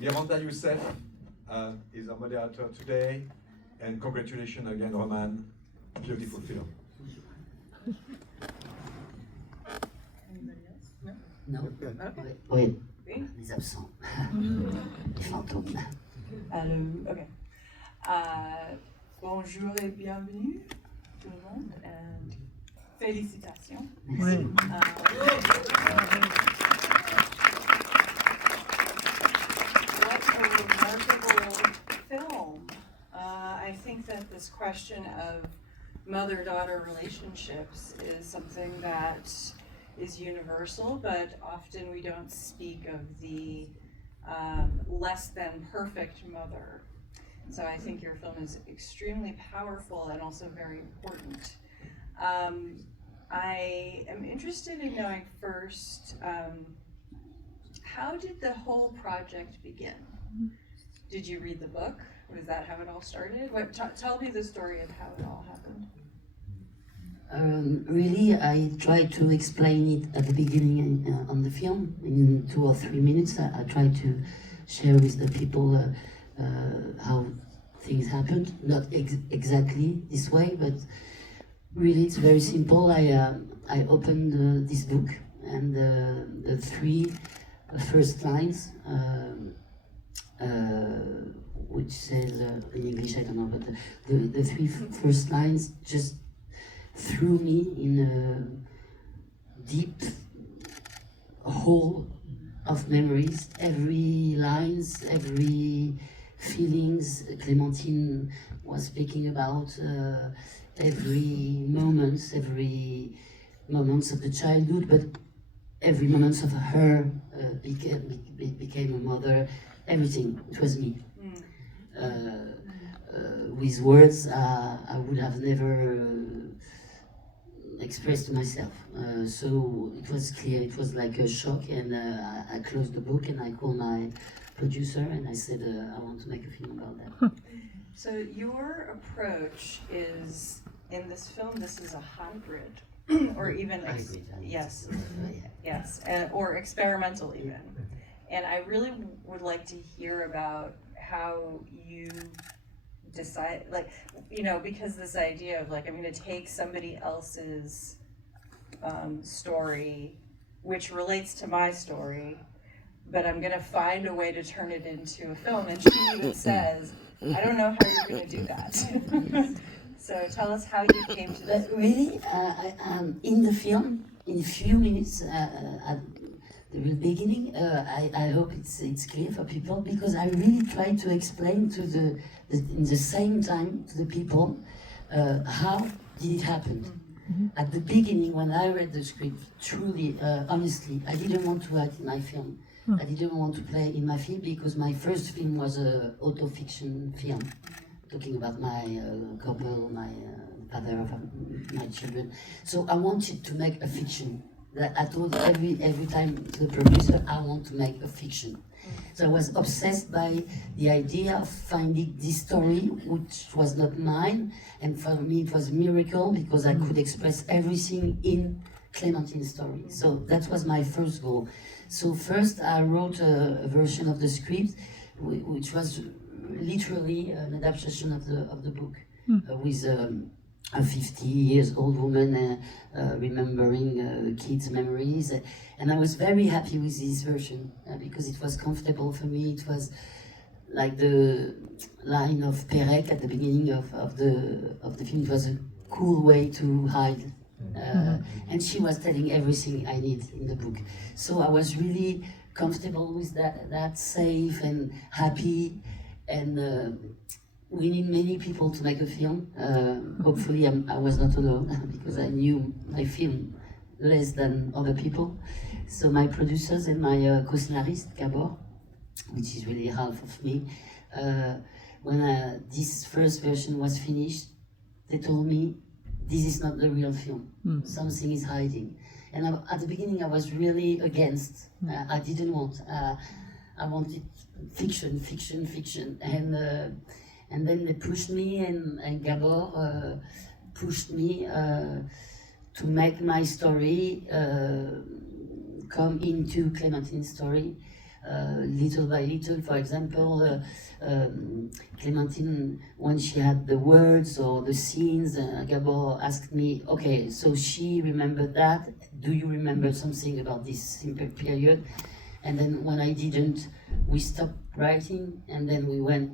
Miranda Youssef is our moderator today, and congratulations again, Romane. Beautiful film. Anybody else? No? Non. Okay. Oui. Oui. Les absents. Les fantômes. Okay. Bonjour et bienvenue tout le monde. And félicitations. Merci. What a remarkable film. I think that this question of mother-daughter relationships is something that is universal, but often we don't speak of the less than perfect mother. So I think your film is extremely powerful and also very important. I am interested in knowing first, how did the whole project begin? Did you read the book? Was that how it all started? Tell me the story of how it all happened. Really, I tried to explain it at the beginning on the film. In 2 or 3 minutes, I tried to share with the people how things happened. Not exactly this way, but really it's very simple. I opened this book, and the 3 first lines, which says, in English I don't know, but the 3 first lines just threw me in a deep hole of memories. Every lines, every feelings Clémentine was speaking about, every moments of the childhood, but every moments of her became a mother. Everything, it was me. With words I would have never expressed to myself. So it was clear, it was like a shock, and I closed the book and I called my producer and I said, I want to make a film about that. So your approach is, in this film, this is a hybrid, or even, yes, yes, or experimental even. And I really would like to hear about how you decide, like, you know, because this idea of like, I'm gonna take somebody else's story, which relates to my story, but I'm gonna find a way to turn it into a film. And she even says, I don't know how you're gonna do that. So tell us how you came to this. Really, in the film, in a few minutes, at the real beginning, I hope it's clear for people, because I really try to explain to in the same time to the people how did it happen. Mm-hmm. At the beginning, when I read the script, truly, honestly, I didn't want to act in my film. I didn't want to play in my film, because my first film was an auto-fiction film, talking about my couple, my father of my children. So I wanted to make a fiction. I told every time to the producer, I want to make a fiction. So I was obsessed by the idea of finding this story, which was not mine, and for me it was a miracle, because I could express everything in Clémentine's story. So that was my first goal. So first I wrote a version of the script, which was literally an adaptation of the book, with a 50-year-old woman remembering kids' memories, and I was very happy with this version because it was comfortable for me. It was like the line of Perec at the beginning of the film. It was a cool way to hide, and she was telling everything I need in the book. So I was really comfortable with that safe and happy, and we need many people to make a film. Hopefully I was not alone, because I knew my film less than other people. So my producers and my co-scenarist, Gabor, which is really half of me, when this first version was finished, they told me, this is not the real film. Something is hiding. And at the beginning I was really against. I didn't want. I wanted fiction, and then they pushed me, and Gabor pushed me to make my story come into Clémentine's story. little by little. For example, Clémentine, when she had the words or the scenes, Gabor asked me, okay, so she remembered that. Do you remember something about this simple period? And then when I didn't, we stopped writing, and then we were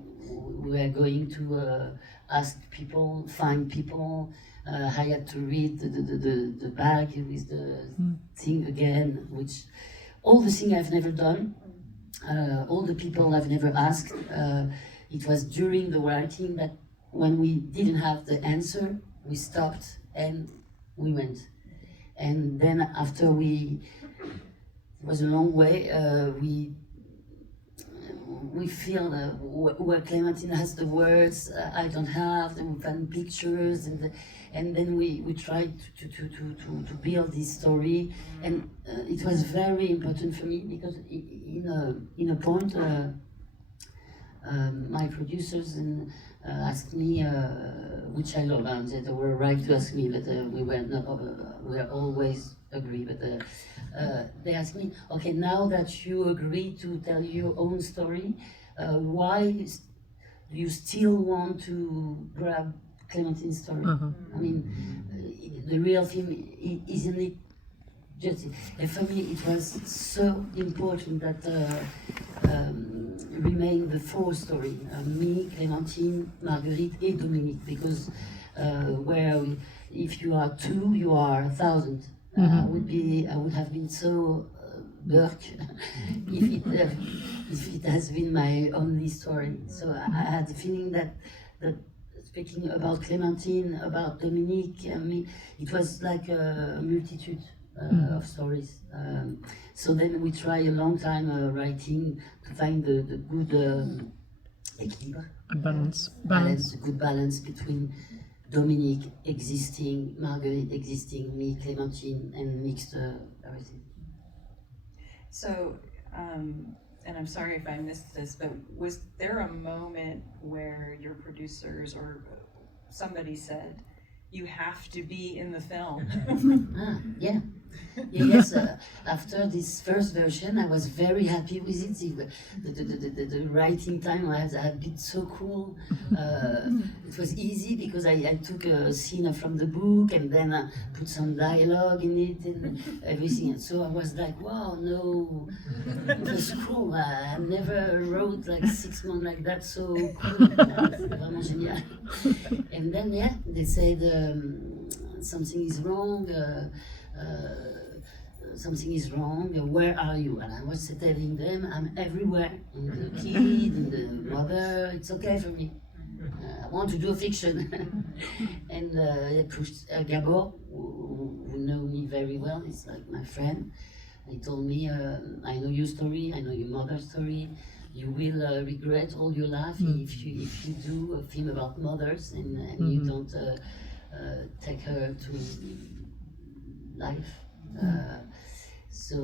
going to ask people, find people. I had to read the bag with the thing again, which all the things I've never done, all the people I've never asked. It was during the writing that when we didn't have the answer, we stopped and we went. And then after it was a long way, we feel where Clémentine has the words I don't have, and we find pictures, and then we tried to build this story, and it was very important for me because in a point my producers asked me, which I love, and they were right to ask me, but we were always agree, but they asked me, okay, now that you agree to tell your own story, why do you still want to grab Clémentine's story? I mean, the real film, isn't it just, and for me it was so important that remain the four story, me, Clémentine, Marguerite et Dominique, because where if you are two, you are 1,000. I would have been so Burke if it has been my only story. So I had the feeling that speaking about Clémentine, about Dominique, and me, it was like a multitude of stories. So then we try a long time writing to find the good équilibre, balance, good balance between Dominique existing, Marguerite existing, me, Clémentine, and mixed everything. So, and I'm sorry if I missed this, but was there a moment where your producers or somebody said, you have to be in the film? Yeah. Yes, after this first version, I was very happy with it. The writing time had been so cool. It was easy because I took a scene from the book and then put some dialogue in it and everything. And so I was like, wow, no, it was cool. I never wrote like 6 months like that, so cool. Vraiment génial. And then, yeah, they said something is wrong. Something is wrong, where are you? And I was telling them, I'm everywhere, in the kid, in the mother, it's okay for me. I want to do a fiction. And I pushed Gabor, who know me very well, he's like my friend. He told me, I know your story, I know your mother's story. You will regret all your life if you do a film about mothers and you don't take her to life. So